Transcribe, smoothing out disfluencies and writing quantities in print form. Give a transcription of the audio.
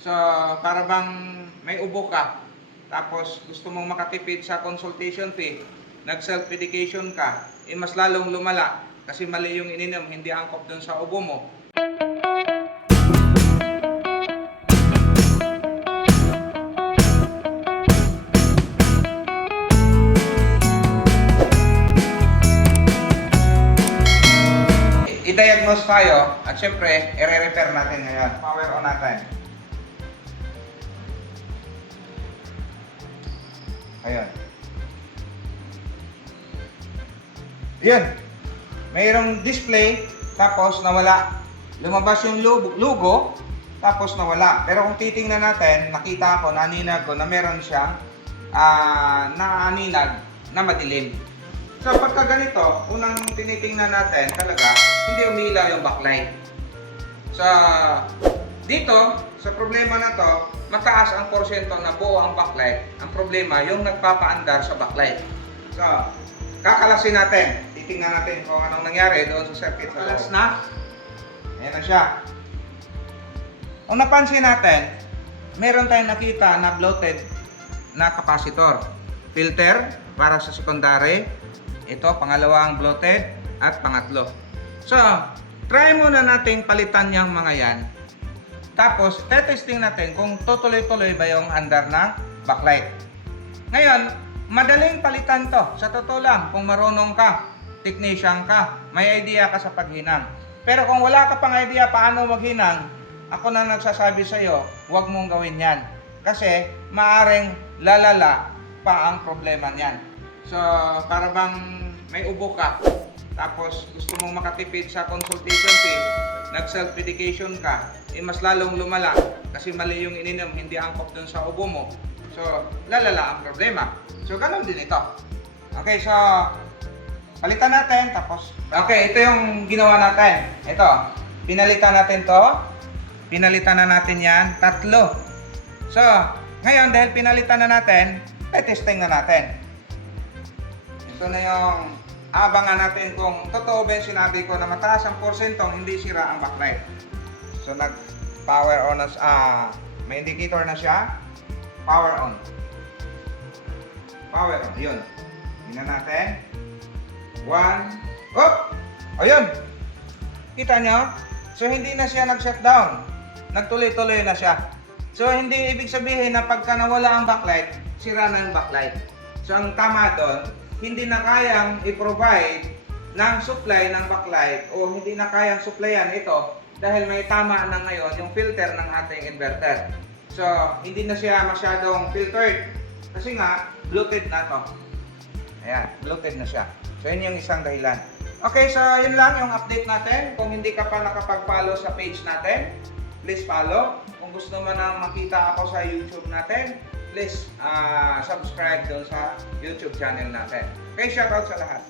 So, para bang may ubo ka, tapos gusto mong makatipid sa consultation fee, nag-self-medication ka, mas lalong lumala kasi mali yung ininom, hindi angkop dun sa ubo mo. I-diagnose tayo at syempre, i-repair natin ngayon. Power on natin. Ayan. Ayan. Mayroong display, tapos nawala. Lumabas yung logo, tapos nawala. Pero kung titingnan natin, nakita ko, naninag ko na meron siyang naaninag na madilim. So pagka ganito, unang tinitingnan natin talaga, hindi umilaw yung backlight. So dito, sa problema na to, mataas ang porsyento na buo ang backlight. Ang problema, yung nagpapaandar sa backlight. So, kakalasin natin. Titingnan natin kung anong nangyari doon sa circuit sa loob. Na. Ayan na siya. Kung napansin natin, meron tayong nakita na bloated na capacitor. Filter para sa secondary. Ito, pangalawang bloated at pangatlo. So, try muna nating palitan yung mga yan. Tapos, testing natin kung tutuloy-tuloy ba yung andar ng backlight. Ngayon, madaling palitan to. Sa totoo lang, kung marunong ka, technician ka, may idea ka sa paghinang. Pero kung wala ka pang idea paano maghinang, ako na nagsasabi sa iyo, huwag mong gawin yan. Kasi, maaring lalala pa ang problema niyan. So, para bang may ubo ka, tapos gusto mong makatipid sa consultation fee, nag-self-medication ka, mas lalong lumala kasi mali yung ininom, hindi angkop dun sa ubo mo. So, lalala ang problema. So, ganun din ito. Okay, so, palitan natin, tapos, okay, ito yung ginawa natin. Ito, pinalitan natin to. Pinalitan na natin yan, 3. So, ngayon, dahil pinalitan na natin, testing na natin. Ito na yung abangan natin kung totoo ba yung sinabi ko na mataas ang porsyentong hindi sira ang backlight. So, nag-power on na, may indicator na siya. Power on. Power on, yun. Tingnan natin. 1, up! Ayun! Kita nyo? So, hindi na siya nag-shutdown. Nagtuloy-tuloy na siya. So, hindi ibig sabihin na pagka nawala ang backlight, sira na ang backlight. So, ang tama doon, hindi na kayang i-provide ng supply ng backlight o hindi na kayang supplyan ito dahil may tama na ngayon yung filter ng ating inverter. So, hindi na siya masyadong filtered kasi nga, bloated na to. Ayan, bloated na siya. So, yun yung isang dahilan. Okay, so yun lang yung update natin. Kung hindi ka pa nakapag-follow sa page natin, please follow. Kung gusto mo na makita ako sa YouTube natin, please subscribe doon sa YouTube channel natin. Okay, shoutout sa lahat.